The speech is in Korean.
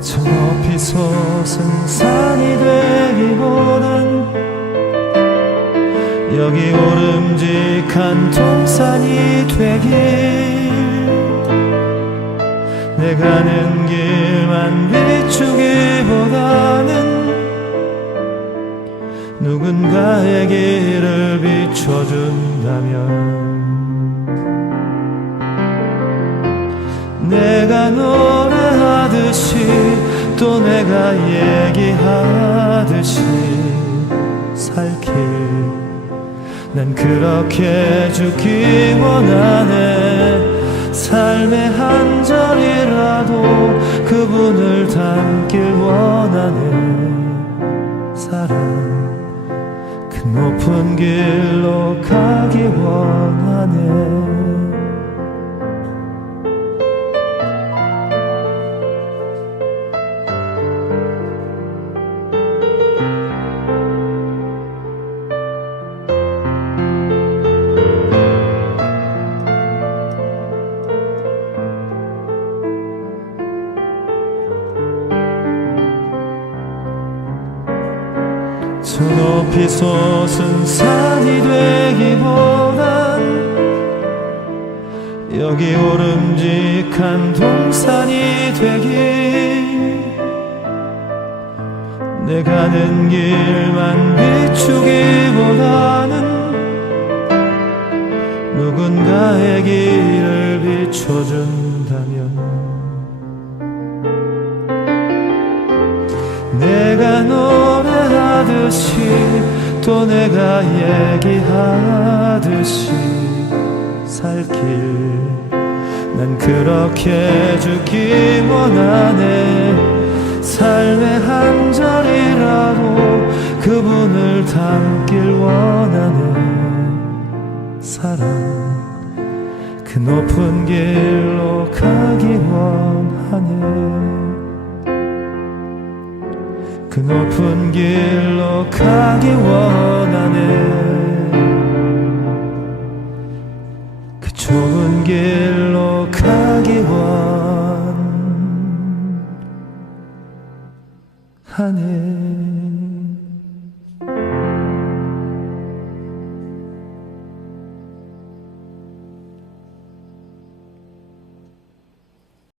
저 높이 솟은 산이 되기보단 여기 오름직한 동산이 되길 내 가는 또 내가 얘기하듯이 살길. 난 그렇게 죽기 원하네. 삶의 한 절이라도 그분을 담길 원하네. 사랑 그 높은 길로 가기 원하네 저 높이 솟은 산이 되기보단 여기 오름직한 동산이 되길 내 가는 길만 비추기보다는 누군가의 길을 비춰준다면 내가 노 래하듯이 또 내가 얘기하듯이 살길. 난 그렇게 죽기 원하네. 삶의 한 절이라도 그분을 담길 원하네 사랑 그 높은 길로 가기 원하네 그 높은 길로 가기 원하네. 그 좁은 길로 가기 원하네.